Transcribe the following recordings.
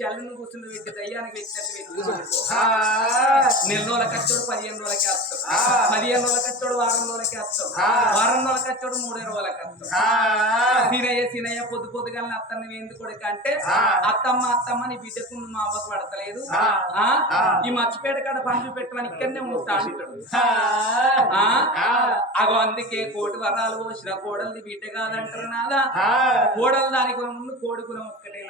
చల్లను కూర్చుని పెట్టి దయ్యానికి పెట్టినట్టు నెల రోజుల కచ్చోడు 15 రోజులకి వస్తాడు 15 రోజుల కచ్చోడు వారం రోజులకి వస్తాడు వారం రోజుల కచ్చోడు 3 రోజులకి వస్తాడు సీనయ్య పొద్దుగా అత్తని ఎందుకు కొడుకు అంటే అత్తమ్మ నీ బిడ్డకు మా అవ్వకు పడతలేదు ఈ మర్చిపేట కాడ పండ్లు పెట్టమని ఇక్కడనే ఉంటా అంటాడు అగో అందుకే కోటి వరాలు పోసిన కోడల్ని బిడ్డ కాదంటారు నాదా కోడలు దానికి ముందు కోడుకులం ఒక్కటే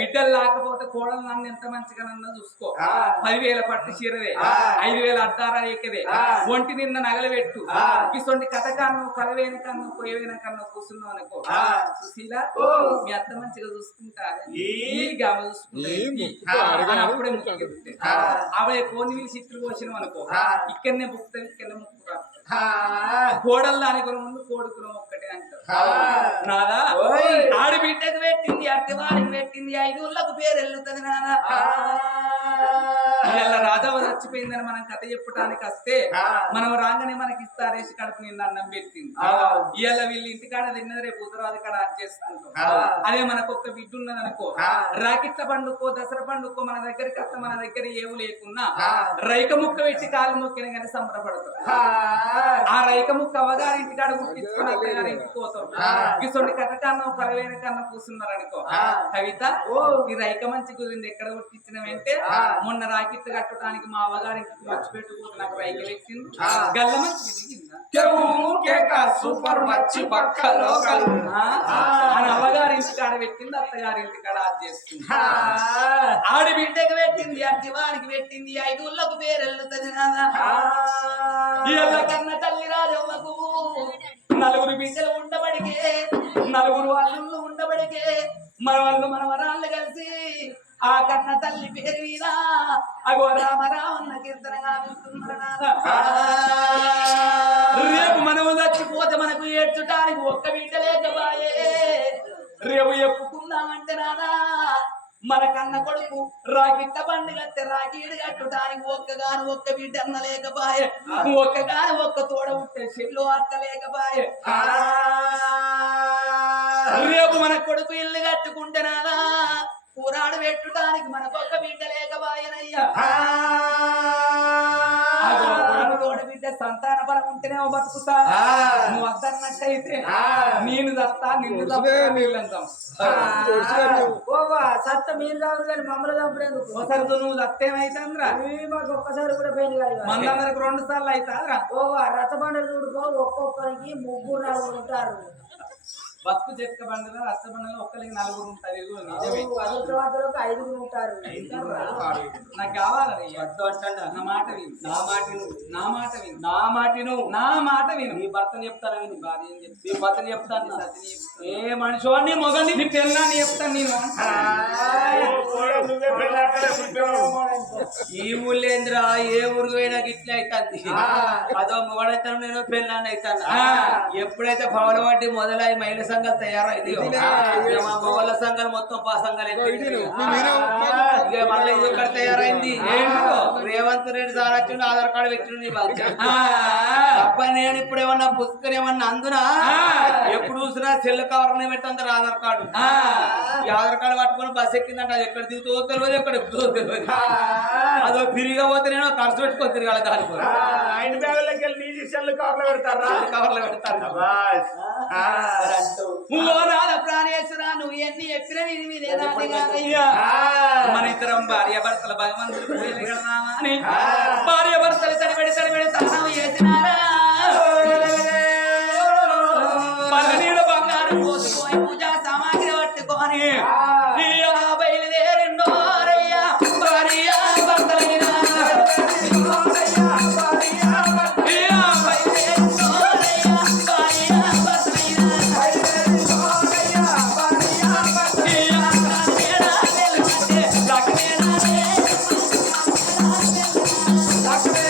బిడ్డలు లేకపోతే కోడలు నన్ను ఎంత మంచిగా నన్ను చూసుకో 10,000 పట్టు చీరదే 5,000 అద్దారా ఏకదే ఒంటి నిన్న నగలబెట్టు ఇసొంటి కథ కన్ను కలవేన కన్ను కొయ్యవేన కన్ను కూర్చున్నావు అనుకో సుశీల మీ అత్త మంచిగా చూసుకుంటారు అప్పుడే ముక్కు ఆవిడ కోని వీళ్ళు చిత్తులు పోసినాం అనుకో ఇక్కడనే బుక్తాం ఇక్కడనే ముక్కు కోడలు దానికి ముందు కోడుకులం ఒక్కటే అంటారు నాదా ఆడబిడ్డకు పెట్టింది అత్తవారికి పెట్టింది 5 ఊళ్ళకు పేరు వెళ్ళుతుంది నాదా ఇలా రాజావ చచ్చిపోయిందని మనం కథ చెప్పడానికి వస్తే మనం రాగానే మనకి ఇస్తారేసి కడుపు నిన్న అన్నం పెట్టింది ఇవాళ వీళ్ళు ఇంటికాడ తిన్నది రేపు ఉత్తరాది కాడ అది చేసుకుంటాం అదే మనకు ఒక్క బిడ్డ ఉన్నది అనుకో రాకిట్ల పండుకో దసరా పండుకో మన దగ్గరికి వస్తే మన దగ్గర ఏమి లేకున్నా రైక ముక్క పెట్టి కాలు మొక్కిన కానీ సంబరపడతాం ఆ రైక ముక్క అవగారి ఇంటికాడ గుర్తించుకుని అత్తగారి ఇంటికి పోతాం ఇసొంటి కథ కన్నా కలవేన కన్నా కూర్చున్నారు అనుకో కవిత ఈ రైక మంచి గురించి ఎక్కడ గుర్తించినవంటే మొన్న రాకిట్లు కట్టడానికి మా అవగారింటికి వచ్చి పెట్టుకుంటూ నాకు రైకలు ఎక్కింది గల్ల మంచి సూపర్ మచ్చి పక్కలో అని అవగారింటి కాడ పెట్టింది అత్తగారింటి కాడ అది చేస్తుంది ఆడబిడ్డకి పెట్టింది అత్తివారికి పెట్టింది 5 ఊళ్ళకు పేరు వెళ్ళుతుంది కన్న తల్లి రాజవ్వకు 4 బిడ్డలు ఉండబడికే 4 అల్లుళ్ళు ఉండబడికే మన వాళ్ళు మన వరాళ్ళు కలిసి ఆ కన్న తల్లి పేరు మీద అగో రామరామన్న కీర్తనగా రేపు మనము చచ్చిపోతే మనకు ఏడ్చుటానికి ఒక్క బిడ్డ లేకపాయే రేపు ఎప్పుకుందామంటే నాదా మన కన్న కొడుకు రాకిట్ట పండుగ రాకీడు కట్టడానికి ఒక్క బిడ్డ అన్న లేకపాయే ఒక్క తోడ ఉంటే చెల్లు అక్క లేకపాయే రేపు మన కొడుకు ఇల్లు కట్టుకుంటే నాదా కూరాడు పెట్టుటానికి మనకొక్క బిడ్డ లేకపాయనయ్యా తోడ బిడ్డ సంతాన బలం ఉంటేనే బతుకుతా నువ్వు వద్దన్నట్టయితే నేను దత్తా నిన్ను సత్త మీరు కాదు కానీ మమ్మల్ని చంపలేదు ఒకసారి నువ్వు దత్తేమైతుందిరా మాకు ఒక్కసారి కూడా పెయిన్ కాదు మనందరికి 2 సార్లు అవుతాదిరా రథబండలు చూడుకో ఒక్కొక్కరికి 3-4 ఉంటారు బతుకు చెక్క బండల రచ్చబండలో ఒక్కరికి 4 ఉంటారు నిజమే 5 ఉంటారు నాకు కావాలని నా మాట విను నా మాట విను నీ భర్తని చెప్తాను నీ భార్య నీ భర్తని చెప్తాను ఏ మనిషి మొగని నీ పెళ్ళాన్ని చెప్తాను నేను ఈ ఊళ్ళేంద్రా ఏ ఊరికి పోయినా గిట్ల అవుతుంది అదో మొగడైతాను నేను పెళ్ళాన్ని అవుతాను ఎప్పుడైతే భవన వడ్డీ మొదలై మహిళ సంఘాలు తయారైంది మా మొగల సంఘాలు మొత్తం పా సంఘాలు మళ్ళీ ఇది ఇక్కడ తయారైంది రేవంత్ రెడ్డి సార్ వచ్చిండు ఆధార్ కార్డు పెట్టిండు అబ్బాయి నేను ఇప్పుడు ఏమన్నా పుస్తకం ఏమన్నా అందునా ఎప్పుడు చూసినా సెల్ కవర్ పెట్టంటారు ఆధార్ కార్డు ఈ ఆధార్ కార్డు పట్టుకొని బస్ ఎక్కిందంట అది ఎక్కడ దిగుతుందో తెలియదు ఎక్కడ ఎక్కుతుందో తెలియదు అదో ఫ్రీగా పోతే నేను ఖర్చు పెట్టుకొని తిరగాలి దానికి కవర్లో పెడతారు ప్రాణేశ్వర నువ్వు ఎన్ని ఎక్కడ మన ఇద్దరం భార్య భర్తల భగవంతుడు భార్య భర్తలు తడిబెడి తనం చేసినారా పగనీడు బంగారం పోసుకొని పూజా సామాగ్రి పట్టుకొని బయలుదేరిండో రయ్యా భార్య భర్తలైన లక్ష్మీ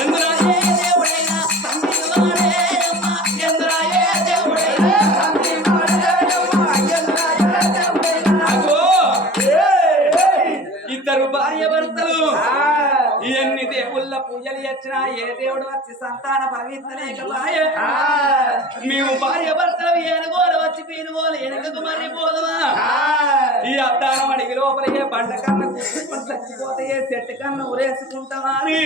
ఎందురా ఏ దేవుడైనా తండ్రి వాడే అమ్మ ఎందురా ఏ దేవుడైనా అగో ఇద్దరు భార్య భర్తలు ఎన్ని దేవుళ్ళ పూజలు వచ్చినా ఏ దేవుడు వచ్చి సంతాన పవిత్రలేకపాయ మేము భార్య భర్తలు ఏనుగోలు వచ్చి పీనుగోలు వెనకకు మర్రిపోదుమా ఈ అద్దానం అడిగి లోపల ఏ బండ కన్నా కూర్చుకొని చచ్చిపోతే ఏ చెట్టు కన్నా ఉరేసుకుంటామా అని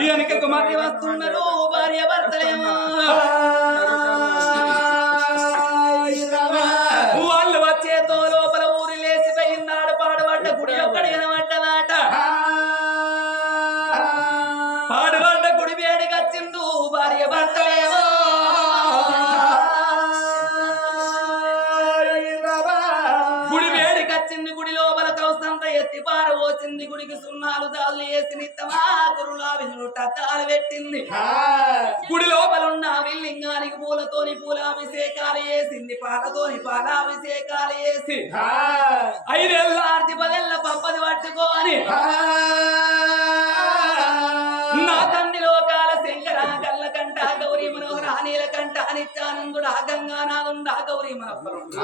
ఈ వెనకకు మర్రి వస్తున్నారు భార్య భర్తలేమో వాళ్ళు వచ్చేతో లోపల ఊరి లేచిపోయిందాడు పాడుబడ్డ గుడి ఒక్కడి కనబడ్డదాట పాడుబడ్డ గుడి వేడికి వచ్చిండు భార్య భర్తలేమో గుడి వేడికి వచ్చింది గుడి లోపల కౌసంత ఎత్తి పారబోసింది గుడికి సున్నాలు దాదులు వేసి నిత్తమా గురులాభిను టత్తాలు పెట్టింది గుడి లోపల ఉన్న విల్లింగానికి పూలతోని పూలాభిషేకాలు వేసింది పాలతోని పాలాభిషేకాలు వేసి 5 ఏళ్ళ ఆర్తి 10 ఏళ్ళ పప్పది పట్టుకోని నా తండ్రి లోకాల శంకర కళ్ళ కంట గౌరీ మనోహర నీలకంఠ నిత్యానందుడా గంగానాథుడా గౌరీ మనోహరుడు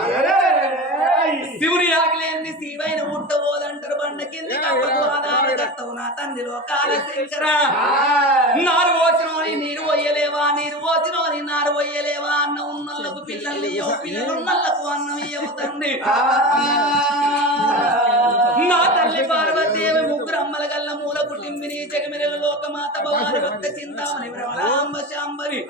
శివుని ఆకలేంది శివైన ఉట్టబోదంటారు బండ కింది కప్పకు ఆధారకర్తవు నా తండ్రి లోకాల శంకర నారు పోసినోని నీరు పోయలేవా నీరు పోసినోని నారు పోయలేవా అన్న ఉన్నోళ్ళకు పిల్లలు పిల్లలున్నోళ్ళకు అన్నం ఇయ్యవు తండ్రి నా తల్లి పార్వతీదేవి ముగ్గురు అమ్మల గల్ల మూల కుటుంబిని జగమిరల లోకమాత భవాని భక్త చింతామణి భ్రమరాంబ శాంబవి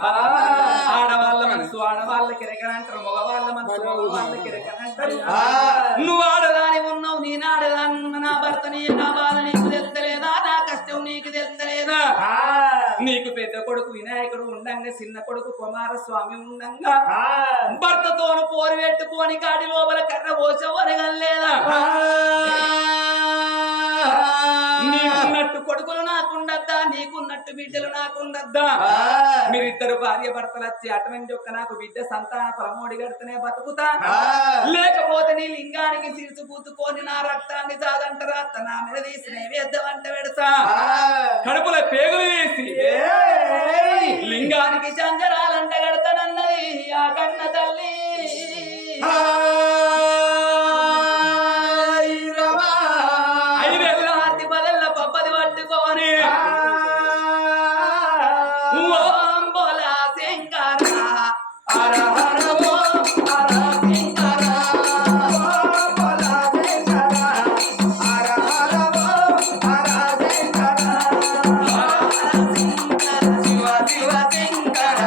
ఆడవాళ్ళ మనసు ఆడవాళ్ళకి రెగనంటారు మగవాళ్ళ మనసు మగవాళ్ళకి రెగనంటారు నువ్వు ఆడదాని ఉన్నావు నేను ఆడదాని ఉన్న నా భర్త నా బాధ నీకు తెలుస్తలేదా నా కష్టం నీకు తెలుస్తలేదా నీకు పెద్ద కొడుకు వినాయకుడు ఉండంగా చిన్న కొడుకు కుమారస్వామి ఉండంగా భర్తతోను పోరు పెట్టుకొని కాడి లోపల కర్ర పోసవరగలేదా నీకున్నట్టు కొడుకులు నాకుండద్దా నీకున్నట్టు బిడ్డలు నాకుండద్దా మీరిద్దరు భార్య భర్తలు వచ్చి అటువంటి ఒక్క నాకు బిడ్డ సంతాన పరమోడి గడితేనే బతుకుతా లేకపోతే నీ లింగానికి సిరిసు పూతుకొని నా రక్తాన్ని చాదంటారా నా మీద తీసి నైవేద్యం అంటే పెడతా కడుపులో పేగులు వేసి లింగానికి చంజరాలంట గడతానన్నది ఆ కన్న తల్లి 5 ఏళ్ళ ఆర్తి 10 ఏళ్ళ పప్పది పట్టుకొని ఓం బోలా శంకర హర హర ఓం హర శంకర ఓం బోలా శంకర హర హర ఓం హర శంకర హర హర శంకర శివ శివ శంకర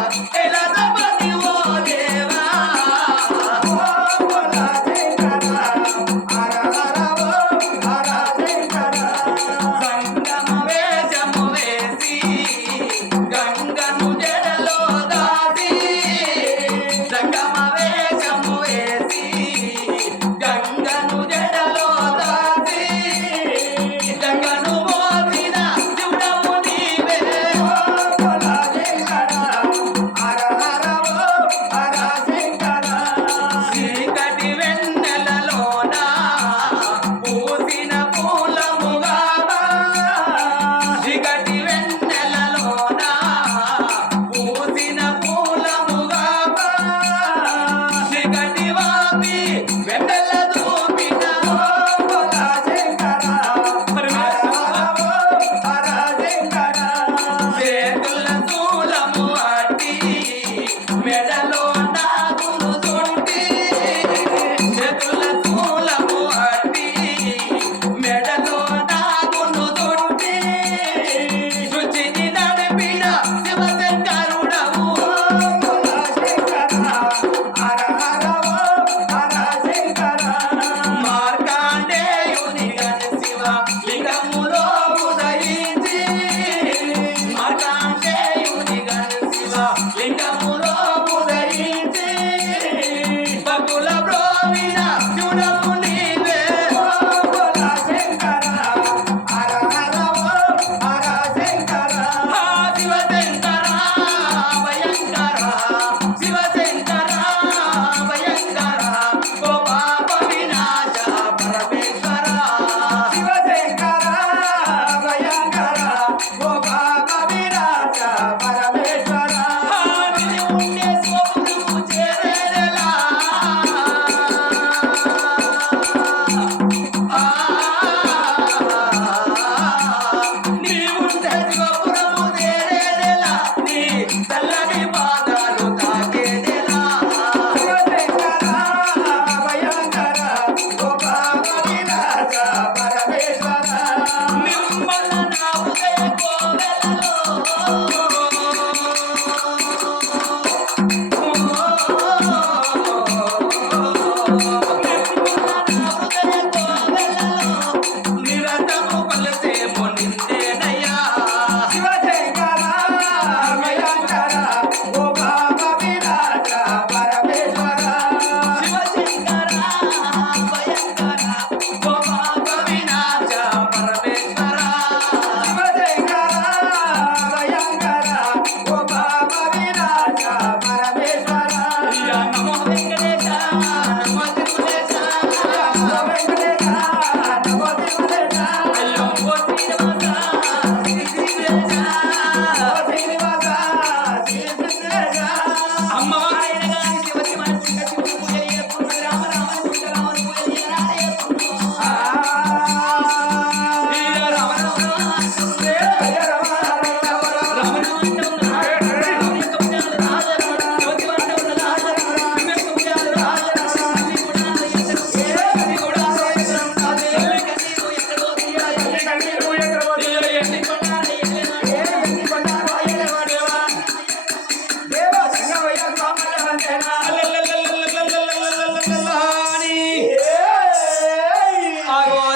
అమ్మవారైన గాని శివకి మన కుండ శివుడు పూజలు చేసుకున్నది రామ రామ కుండ రాముని పూజలు చేయరాదే రామ రామ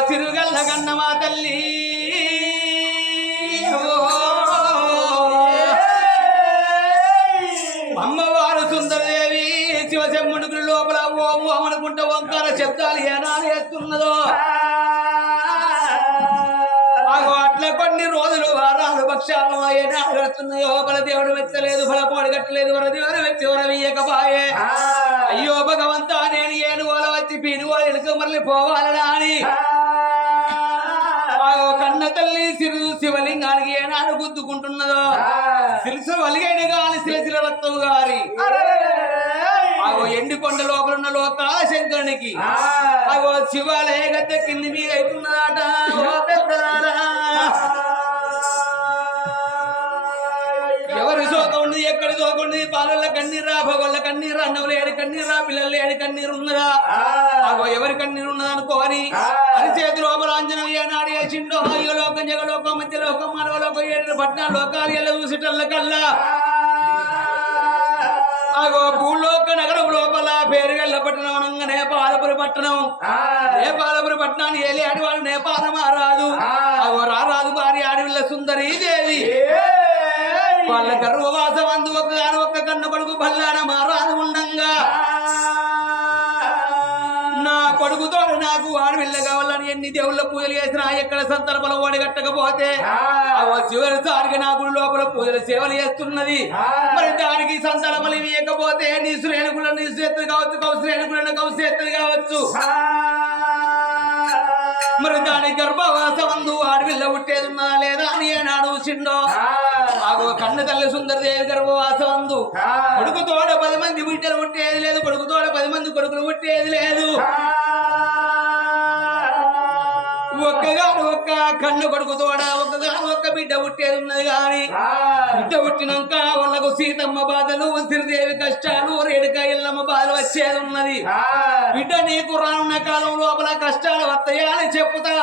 తిరుగల్ల కన్నమా తల్లి అమ్మవారు సుందరదేవి శివశమ్ముడి లోపల ఓం ఓం అనుకుంటే ఓంకార శబ్దాలు ఏనాడు వేస్తున్నదో అట్లా కొన్ని రోజులు వారాలు పక్షాలు ఏనాడు గడుతున్నాయో బల దేవుడు వెచ్చలేదు బలపోడు కట్టలేదు వర దేవుడు వెచ్చి వర వీయకపాయే అయ్యో భగవంతా నేను ఏనుగోల వచ్చి పీనుగోలు ఎనుక మళ్ళీ పోవాలనా అని కన్న తల్లి సిరు శివలింగానికి ఏనాడు గుద్దుకుంటున్నదో శిరసు వలిగైన గాని శిరసిల రక్తము గారి ఎండి కొండ లోపల ఉన్న లోకాల శంకరునికి అగో శివాలయ గద్దె కింది మీద అవుతున్నదాట ఓ పెద్దలారా ఎవరి శోకం ఉంది ఎక్కడి శోకం ఉంది పాలల్ల కన్నీరా భగవల్ల కన్నీరా అన్నవులు ఏడు కన్నీరా పిల్లలు ఏడు కన్నీరు ఉన్నదా అగో ఎవరి కన్నీరు ఉన్నదా అనుకోని అని చేతి లోపల అంజనం ఏనాడు వేసిండో లోకం జగలోకం మధ్య లోకం మానవలోకం ఏడు పట్నా లోకాలు ఎలా చూసేటల్ల కల్లా అగో భూలోక నగరం లోపల పేరుగల్ల పట్టణం అనగా నేపాలపురి పట్టణం నేపాలపురి పట్టణాన్ని ఏలి అడివాడు నేపాల మహారాజు అగో రారాజు భార్య అడవిల్ల సుందరీ దేవి వాళ్ళ గర్వవాసం అందు ఒక్క కన్న కొడుకు బల్లాన మహారాజు ఉండంగా నా కొడుకుతో నాకు ఆడవిల్ల కావాలని ఎన్ని దేవుళ్ళ పూజలు చేసినా ఎక్కడ సందర్భంలో ఓడగట్టకపోతే చివరిసారిగా నా గుడి లోపల పూజలు సేవలు చేస్తున్నది మరి దానికి సందర్భాలు ఇవ్వకపోతే నీ శ్రేణుకుల నీ చేతులు కావచ్చు కౌశ్రేణుకులను కౌశేతులు కావచ్చు మరి దాని గర్భవాసం అందు ఆడవిల్ల పుట్టేది ఉన్నా లేదా అని ఏనాడు చిండో ఆగో కన్న తల్లి సుందరదేవి గర్భవాసం అందు కొడుకు తోడ 10 మంది బిడ్డలు పుట్టేది లేదు కొడుకు తోడ 10 మంది కొడుకులు పుట్టేది లేదు ఒక్కగాను ఒక్క కన్న కొడుకు తోడ ఒక్కగాను ఒక్క బిడ్డ పుట్టేది ఉన్నది గాని బిడ్డ పుట్టినాక వాళ్ళకు సీతమ్మ బాధలు శ్రీదేవి కష్టాలు రేణుక ఎల్లమ్మ బాధలు వచ్చేది ఉన్నది బిడ్డ నీకు రానున్న కాలం లోపల కష్టాలు వస్తాయా అని చెప్పుతా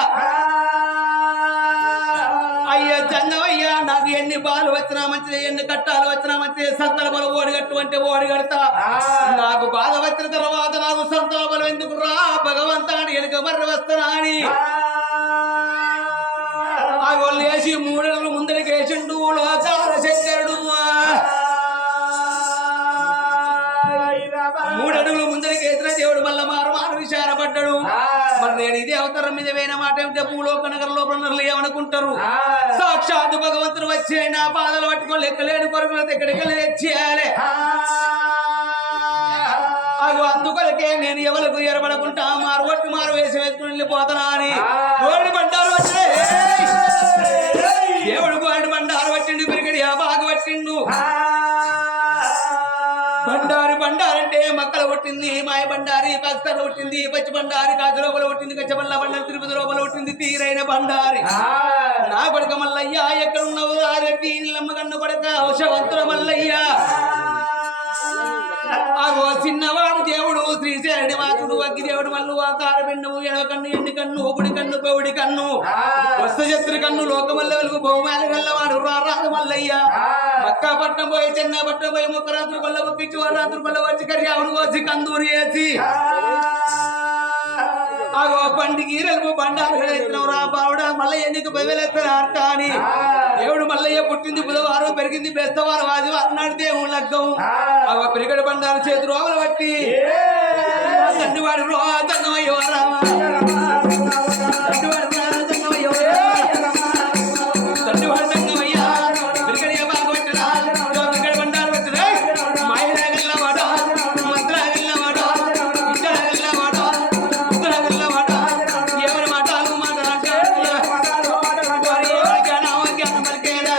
అయ్యా జంగమయ్యా నాకు ఎన్ని బాలు వచ్చినా మంచిది ఎన్ని కట్టాలు వచ్చినా మంచిది సంతలబలు ఓడిగట్టు అంటే ఓడిగడతా నాకు బాధ వచ్చిన తర్వాత నాకు సంతలబలు ఎందుకు రా భగవంతాన్ని ఎనుక మర్రి వస్తానా అని ఆ వాళ్ళు వేసి 3 అడుగులు ముందరికి వేసిండు లోకాల శంకరుడు 3 అడుగులు ముందరికి వేసిన దేవుడు మళ్ళా మారు విచారపడ్డాడు మరి నేను ఇదే అవతారం మీద వేయిన మాట ఏమిటో భూలోక నగర లోపల ఏమనుకుంటారు సాక్షాత్ భగవంతుడు వచ్చి నా పాదాలు పట్టుకొని లెక్కలేని కొరకు ఎక్కడికి తెచ్చేయాలి అది అందుకొలకే నేను ఎవరికి ఎరబడకుంటా మారు వేసి వేసుకుని వెళ్ళిపోతానా అని గోడి బండారు వచ్చే దేవుడు గోడి బండారు పట్టిండు పెరిగడి బాగా పట్టిండు బండారంటే మక్కలు కొట్టింది మాయ బండారి పాకిస్తాన్ కొట్టింది పచ్చి బండారి కాజు లోపల కొట్టింది కచ్చబల్ల బండారి తిరుపతి లోపల కొట్టింది తీరైన బండారి నా కొడుక మల్లయ్య ఎక్కడున్నావు రెడ్డి నమ్మకన్న కొడుక హౌషవంతుల మల్లయ్య అగో చిన్నవాడు దేవుడు శ్రీశైలుడి వాకుడు అగ్గి దేవుడు మల్లు ఆకార పెన్ను ఎడవ కన్ను ఎండి కన్ను ఊపిడి కన్ను పౌడి కన్ను వస్తశత్రు కన్ను లోకమల్ల వెలుగు బహుమాలి గల్లవాడు రారాదు మల్లయ్య మక్కాపట్నం పోయి చెన్నపట్నం పోయి ముక్కరాత్రి కొల్ల ఒప్పించి వారాత్రి కొల్ల వచ్చి కరియావును వచ్చి కందూరి వేసి అగో పండికి రెలుపు బండారు రా బావుడా మల్లయ్య నీకు 10,000 అర్థ అని దేవుడు మల్లయ్య పుట్టింది బుధవారం పెరిగింది బెస్తవారం ఆదివారం నాడు దేవుడు లగ్గం అగో పెరిగడి బండారు చేతి రోగలు బట్టి తండ్రివాడు తంగమయ్య తండ్రివాడు తంగమయ్య పెరిగడి బాగా పెట్టరా పెరిగడి బండారు పెట్టరా మాయలాగల్లా వాడ మంత్రాగల్లా వాడ విద్యలాగల్లా వాడ ఉత్తరాగల్లా వాడ ఎవరి మాటలు మాట్లాడాలి జ్ఞానం పలికేదా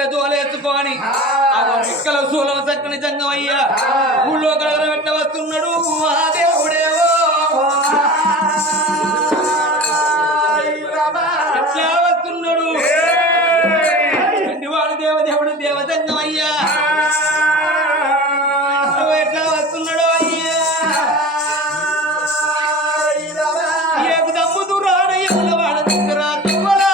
రొట్టె జోలేసుకొని ఇక్కల సూలం చక్కని జంగమయ్యా ఊళ్ళో కడగ వెట్ల వస్తున్నాడు ఆ దేవుడేవో ఎట్లా వస్తున్నాడు వాడు దేవదేవుడు దేవజంగమయ్యా ఎట్లా వస్తున్నాడు అయ్యా ఏకు దమ్ముదు రాడయ్యల వాడ దగ్గర తువ్వలా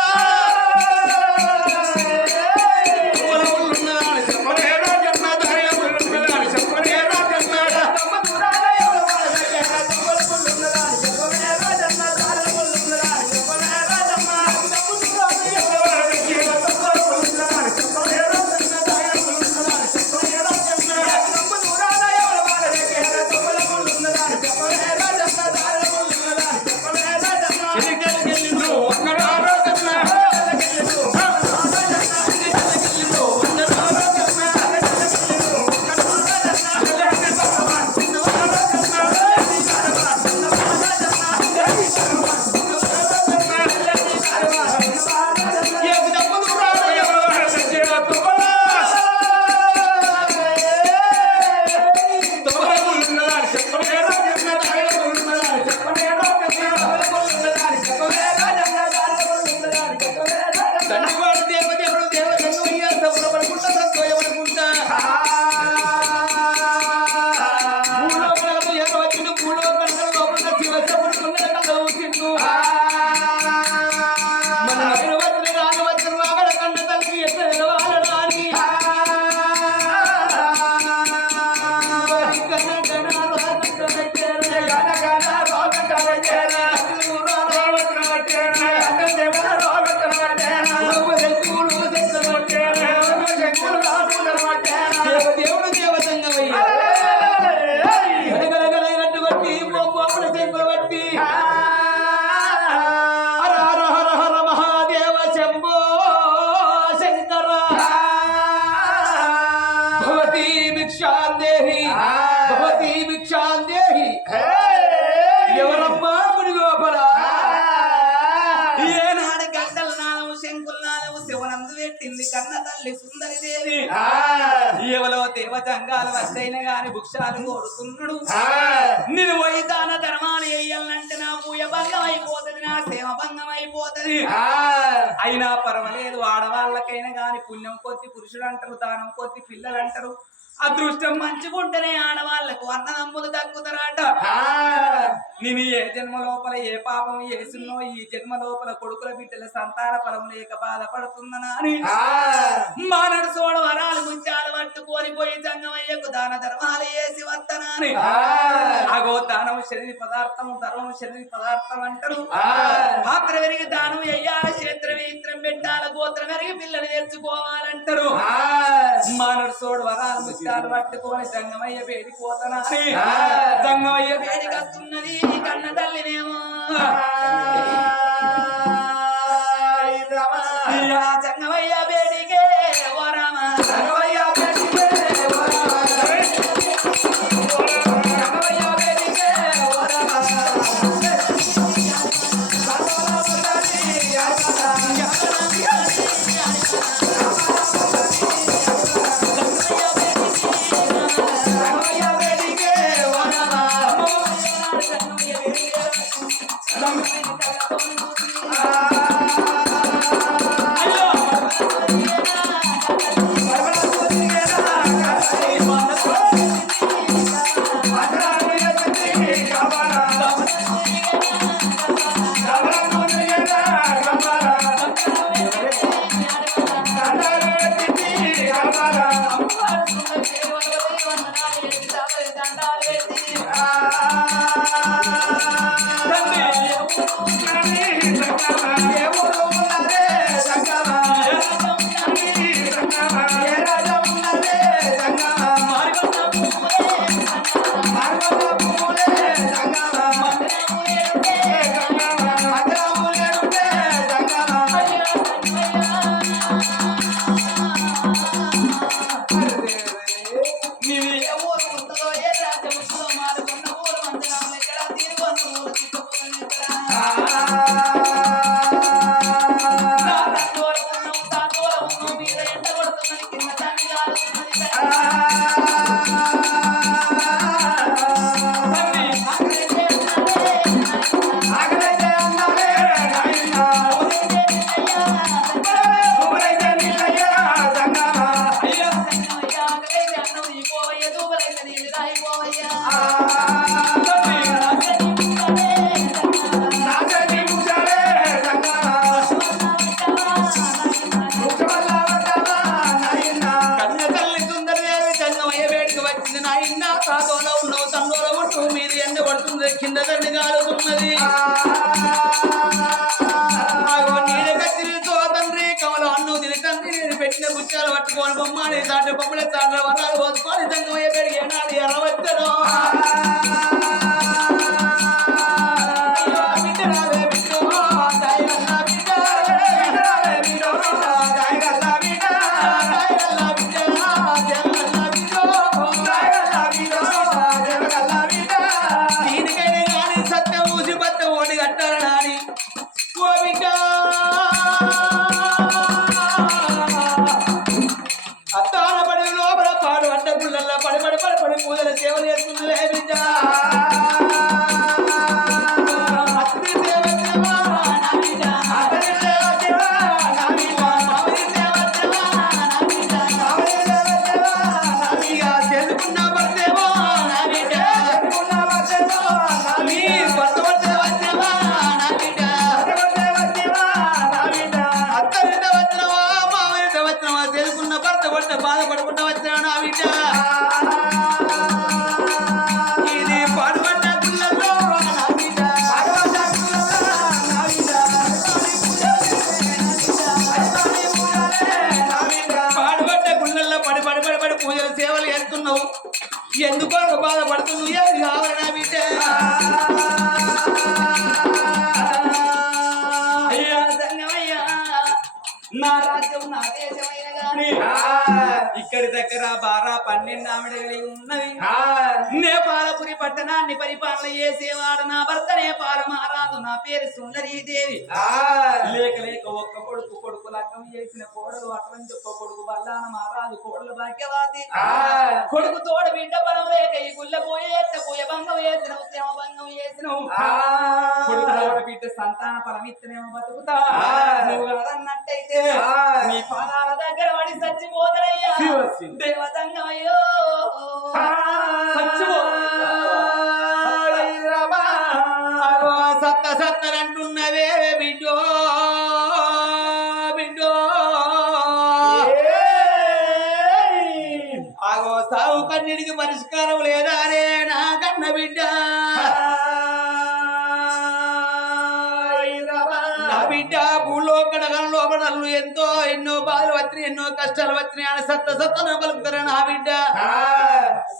ఎవరమ్మా గుడి లోపల ఏనాడు గంటల నాదము శంకుల నాదము శివనందు పెట్టింది కన్న తల్లి సుందరి దేవి ఎవలో దేవజంగాలు వచ్చైన గాని భుక్షాలు కోరుతున్నాడు నేను పోయి దాన ధర్మాలు వేయాలంటే నా పూయ భంగం అయిపోతుంది నా సేవ భంగం అయిపోతుంది అయినా పర్వాలేదు ఆడవాళ్ళకైనా గాని పుణ్యం కొద్ది పురుషుడు అంటారు దానం కొద్ది పిల్లలు అంటారు అదృష్టం మంచిగుంటేనే ఆడవాళ్లకు అన్నదమ్ములు దక్కుతారట నేను ఏ జన్మ లోపల ఏ పాపం చేసినో ఈ జన్మ లోపల కొడుకుల బిడ్డల సంతాన ఫలం లేక బాధపడుతుందనా అని మానడు సోడ వరాలు ముంచాలు పట్టుకొని పోయి జంగమయ్యకు దాన ధర్మాలు వేసి వత్తనాని అగో దానం శరీర పదార్థం ధర్మం శరీర పదార్థం అంటారు పాత్ర వెరిగి దానం వెయ్యాలి క్షేత్రం విత్రం పెట్టాలి గోత్రం వెరిగి పిల్లలు తెచ్చుకోవాలంటారు మానడు సోడు వరాలు ముత్యాలు పట్టుకొని జంగమయ్య వేడికి పోతనా జంగమయ్య వేడికి వస్తున్నది కన్న తల్లినేమో జంగమయ్య వేడికే ఓ రామ జంగమయ్య వేడికే ఓ రామ జంగమయ్య వేడికే ఓ రామ నీవు ఏ ఊరు ఉంటుందో ఏ రాజ్యం ఉంటుందో నీళ్ళు రాయిపోవయ్యా కన్న తల్లి సుందరదేవి జంగమయ్య వేడికి వచ్చింది నాయన తాతోలో ఉన్నావు తండ్రిలో ఉంటూ మీరు ఎండ పడుతుంది కింద తండ్రి కాలుతున్నది నీడ కత్తిరితో తండ్రి కమలం అన్ను తిని తండ్రి నేను పెట్టిన గుచ్చాలు పట్టుకొని బొమ్మని తాటి బొమ్మలే తాండ్ర వరాలు పోసుకొని జంగమయ్య వేడికి ఏనాడు ఎర్రవచ్చను పడి పూజల సేవలు చేస్తుంది బిడ్డ చేసుకున్న భర్తేమో నా బిడ్డ నీ భర్త వచ్చినవా నా బిడ్డ అత్తరింట వచ్చినవా మామరింట వచ్చినవా చేసుకున్న భర్త కొట్ట బాధపడకుండా వచ్చినా నా బిడ్డ ఎందుకో బాధపడుతుంది ఏది కావాలి నా బిడ్డ అయ్యా సంగమయ్యా నా రాజ్యం నా దేశమైన గాని ఇక్కడి దగ్గర బారా 12 ఆవిడగలి ఉన్నది నేపాలపురి పట్టణాన్ని పరిపాలన చేసేవాడు నా భర్త నేపాల మహారాజు నా పేరు సుందరీదేవి లేక లేక ఒక్క కొడుకు లగ్గం చేసిన కోడలు అటువంటి ఒక్క కొడుకు బల్లాన మహారాజు కోడలు భాగ్యవాది కొడుకు తోడ బిడ్డ బలం లేక ఈ గుళ్ళ పోయే పోయే భంగం వేసినవు శ్రమ భంగం చేసినవు కొడుకు తోడ బిడ్డ సంతాన ఫలమిత్తనేమో బతుకుతా నువ్వు కాదన్నట్టయితే నీ పాదాల దగ్గర పడి చచ్చిపోదరయ్యా దేవతంగమయ్యో సత్త సత్తనంటున్నవే బిడ్డో బిడ్డో ఆగో సాగు కన్నిడికి పరిష్కారం లేదా రే నా కన్న బిడ్డ నా బిడ్డ భూలో కడగల లోపడలు ఎన్నో బాధలు వచ్చినాయి ఎన్నో కష్టాలు వచ్చినాయి అని సత్తన పలుకుతారా నా బిడ్డ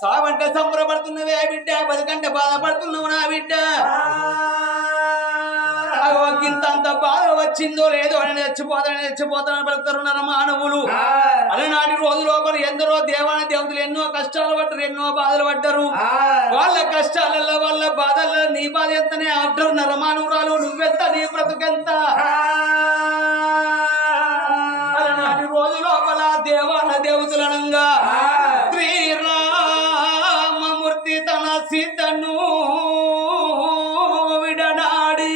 సావంటే సంబరపడుతున్నవే బిడ్డ బతుకంటే బాధపడుతున్నావు నా బిడ్డ ఇంత బాధ వచ్చిందో లేదో అని చచ్చిపోతానని పలుకుతారు నా మానవులు అలనాటి రోజు లోపల ఎందరో దేవతలు ఎన్నో కష్టాలు పడ్డారు ఎన్నో బాధలు పడ్డారు వాళ్ళ కష్టాలలో వాళ్ళ బాధల్లో నీ బాధ ఎంతనే అంటారు నరమానవురాలు నువ్వెంత నీ బ్రతుకెంత అలనాటి రోజు లోపల దేవతలనంగా శ్రీరామమూర్తి తన సీతను విడనాడి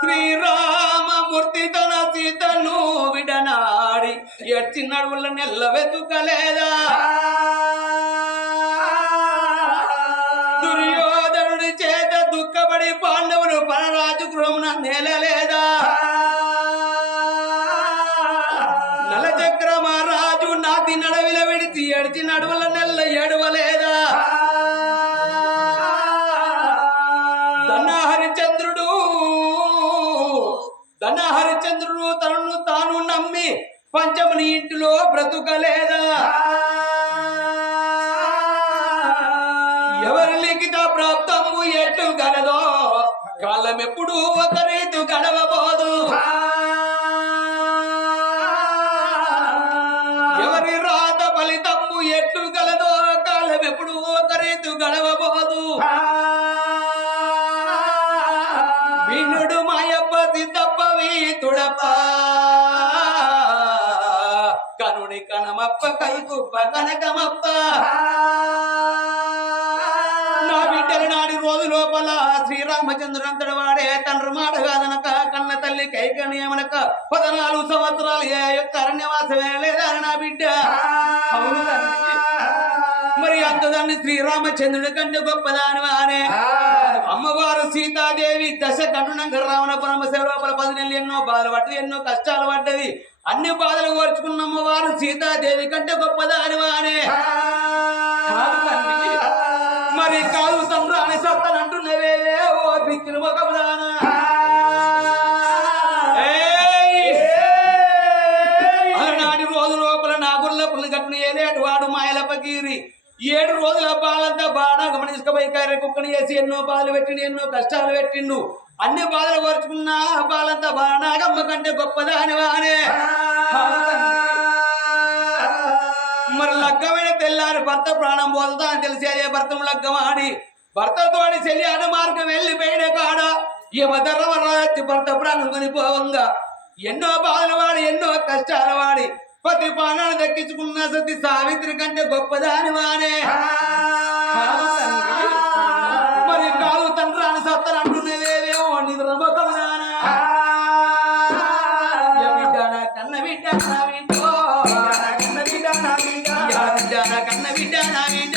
శ్రీరామమూర్తి తన సీతను విడనాడి ఎట్టి నడువుల నెల్ల వెతుకలేదా దుర్యోధనుడి చేత దుఃఖపడి పాండవులు పరరాజు గృహమున నేలలేదా నలచక్ర మహారాజు నాతి నడవిల విడిచి ఎడిచి నడువుల నెల్ల ఏడవలేదా ధనహరిచంద్రుడు తనను తాను నమ్మి పంచముని ఇంటిలో బ్రతుకలేదా ఎవరి లిఖిత ప్రాప్తము ఎటు గలదో కాలం ఎప్పుడు ఒకరీతు గడవబోదు ఎవరి రాత ఫలితము ఎటు గలదో కాలం ఎప్పుడు ఒకరీతు గడవబోదు వినుడు మాయప్ప సిద్ధప్ప వీతుడప్ప కనుని కనమప్ప కైకుప్ప కనకమప్ప నా బిడ్డలు నాటి రోజు లోపల శ్రీరామచంద్రుడంతటి వాడే తండ్రి మాట కాదనక కన్న తల్లి కైకనియమనక 14 సంవత్సరాలు ఏ యొక్క అరణ్యవాసమే లేదా నా బిడ్డ దాన్ని శ్రీరామచంద్రుడి కంటే గొప్పదాని వానే అమ్మవారు సీతాదేవి దశ కనునంగా రావణ పరమశివ లోపల 10 నెలలు ఎన్నో బాధలు పడ్డది, ఎన్నో కష్టాలు పడ్డది. అన్ని బాధలు ఓర్చుకున్న అమ్మవారు సీతాదేవి కంటే గొప్పదాని వానే. మరి కాదు తండ్రి అని సత్తనంటున్నవే ఓ పిక్కిన మొగముదానా. అలనాటి రోజు లోపల నాగుర్ల పుల్లి కట్టును ఏలేడు వాడు మాయల పకీరి 7 రోజుల బాలంతా బాగా గమనించుకపోయి కర్రె కుక్కని వేసి ఎన్నో బాధలు పెట్టిండు, ఎన్నో కష్టాలు పెట్టిండు. అన్ని బాధలు ఓర్చుకున్న బాలంతా బాణాగమ్మ కంటే గొప్పదాని వానే. మరి లగ్గమైన తెల్లారి భర్త ప్రాణం పోతుందా అని తెలిసి అదే భర్త లగ్గమాడి భర్తతోడి చెల్లి అన్న మార్గం వెళ్ళిపోయిన కాడ ఈ మదర్రవరాచి భర్త ప్రాణం కొనిపోవంగా ఎన్నో బాధలు వాడి, ఎన్నో కష్టాలు వాడి పతి ప్రాణాన్ని దక్కించుకున్న సతి సావిత్రి కంటే గొప్పదాని వానే. మరి కాదు తండ్రి అని సత్తను అంటున్నవేవేమో నిద్ర మొక్కముదానా. కన్న బిడ్డ నా బిడ్డో, కన్న బిడ్డ నా బిడ్డ, కన్న బిడ్డ నా బిడ్డ,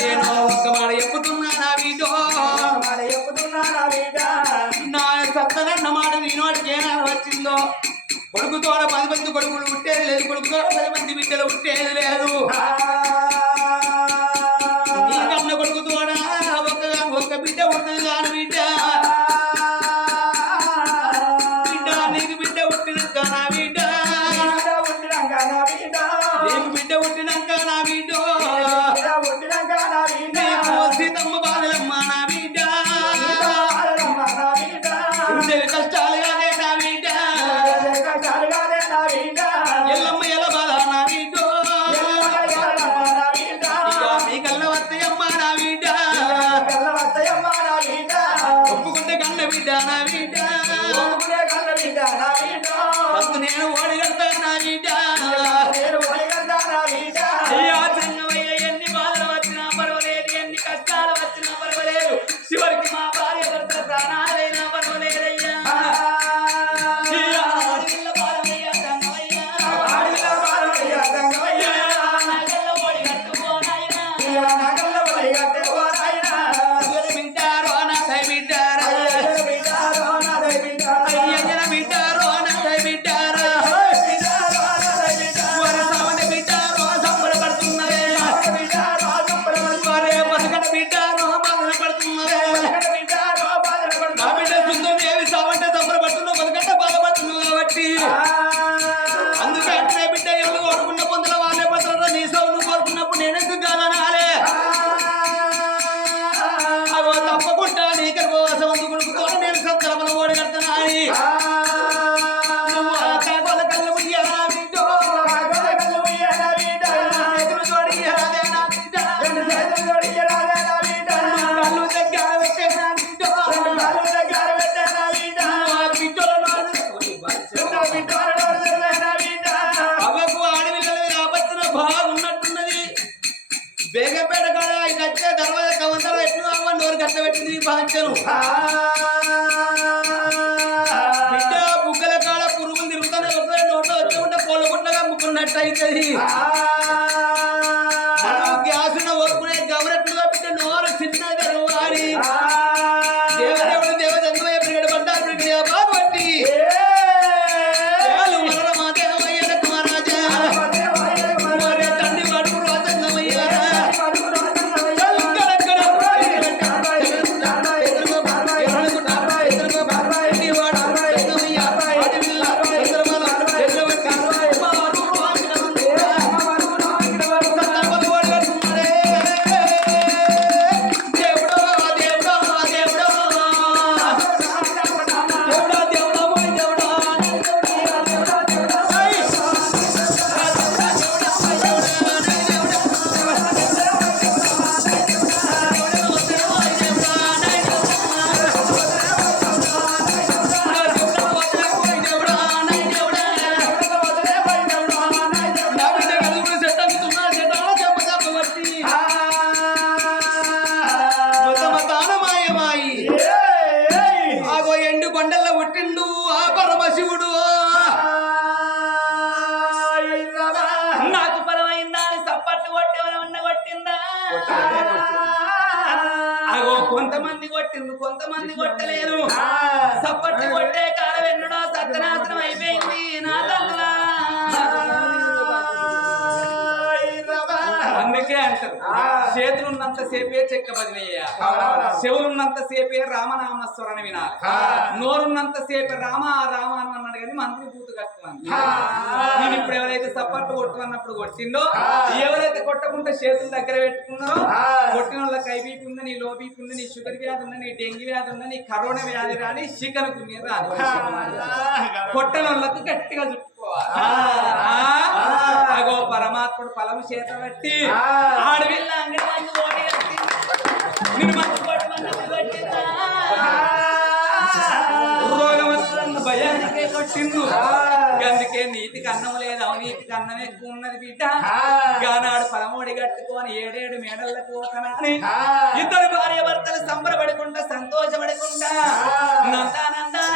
నేను ఒక్క మాట చెప్పుతున్నా నా బిడ్డో, నా సత్తనన్న మాట నీ నోటికి ఏనాడు వచ్చిందో. కొడుకుతోడ 10 మంది కొడుకులు పుట్టేది లేదు, కొడుకుతోడ 10 మంది బిడ్డలు పుట్టేది లేదు. నీ కన్న కొడుకుతోడ ఒక్క బిడ్డ ఉన్నది కాని బిడ్డ, బిడ్డ నీకు బిడ్డ పుట్టినాక నా బిడ్డ, నీకు బిడ్డ పుట్టినాక నా బిడ్డ, నీకు సీతమ్మ బాధలమ్మ నా బిడ్డ, కష్టాలు కాదే నా బిడ్డ, ఎల్లమ్మ ఎల బాధ నా బిడ్డ, మీ కళ్ళ వత్తయమ్మ నా బిడ్డ, ఒప్పుకుంటే కన్న బిడ్డ నా బిడ్డ, ఫస్ట్ నేను ఓడిగడతా నా బిడ్డ. అయ్యా చెన్నవయ్య ఎన్ని బాధలు వచ్చినా పర్వాలేదు, ఎన్ని కష్టాలు వచ్చినా పర్వాలేదు, చివరికి మా భార్య భర్త ప్రాణాలైనా పర్వాలేదయ్యా. అందుకే బిడ్డ ఎవరు కోరుకున్న పొందల వాళ్ళే పత్ర నీ సౌను కోరుకున్నప్పుడు నేనెందుకు కాదనాలే. అవో తప్పకుండా నీకు కోసం అందుకుడుకుతో నేను సంతరములు ఓడి కడతానాయి. కళ్ళ కళ్ళు ముయ్యాలా బిడ్డో, చేతులు జోడి రాదేనా బిడ్డ, కళ్ళు దగ్గర పెట్టేనా బిడ్డో, అవ్వకు ఆడపిల్లలు రాబట్టిన బాగున్నట్టున్నది. బేగపేట కాడ ఇటు వచ్చే దర్వాజా కవంతలో ఎట్లు అవ్వ నోరు కట్టబెట్టింది భావించను. బిడ్డ బుగ్గల కాడ పురుగులు తిరుగుతానే ఒకవేళ నోట్లో వచ్చి ఉంటే పొల గుట్టగా ముక్కున్నట్టు అవుతుంది. గ్యాసున ఓర్పునే గమనట్టుగా బిడ్డ నోరు చిన్నది వాడి దేవదేవుడు దేవజన్మయ్య బ్రిగడ పడ్డా బ్రిగడ బాబట్టి తండ్రి వాడు రాజన్నమయ్యారా కొంతమంది కొట్టింది కొంతమంది కొట్టలేదు సప్పట్టి కొట్టే కాలం ఎన్నడో సత్యనాశనం అయిపోయింది నా తల్లా అందుకే అంటారు చేతులున్నంత సేపే చెక్క బదిలయ్య చెవులున్నంత సేపే రామనామస్వరణ వినాలి నోరున్నంత సేపే రామ రామ అని అన్నాడు కానీ మంత్రి పూర్తి కట్టుకున్నాను నేను ఇప్పుడు ఎవరైతే సప్పట్లు కొట్టుకున్నప్పుడు కొట్టిండో ఎవరైతే కొట్టకుండా చేతులు దగ్గర పెట్టుకున్నారో కొట్టిన వాళ్ళకి హైబీపీ ఉందా నీ లో బీపీ ఉందా నీ షుగర్ వ్యాధి ఉందా నీ డెంగ్యూ వ్యాధి ఉందా నీ కరోనా వ్యాధి రాని చికెన్కు మీద రాని కొట్టని వాళ్ళకు గట్టిగా అగో పరమాత్ముడు ఫలము చేత బట్టి ఆడవిల్ల అంగడి ఓడి కట్టి నేను మంచి కొట్టమన్నప్పుడు రోగం భయానికే కొట్టిండు అందుకే నీతికి అన్నం లేదు అవినీతికి అన్నం ఎక్కువ ఉన్నది బిడ్డ గానాడు పలమోడి కట్టుకొని 7 మేడలకు పోతానని ఇద్దరు భార్య భర్తలు సంబరపడకుండా సంతోషపడకుండా నందానందా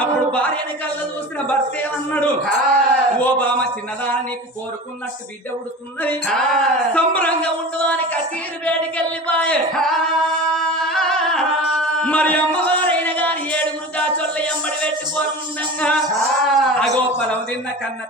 అప్పుడు భార్యని కళ్ళ చూసిన భర్త ఏమన్నాడు ఓ బామ చిన్నదాని నీకు కోరుకున్నట్టు బిడ్డ ఉడుతున్నది సంబరంగా ఉండు అని కచీరు వేడికెళ్ళిపోయే మరి అమ్మవారైన గాని 7 దాచొల్ల ఎంబడి పెట్టుకోను ఉండంగా అగో పొలం తిన్న కన్న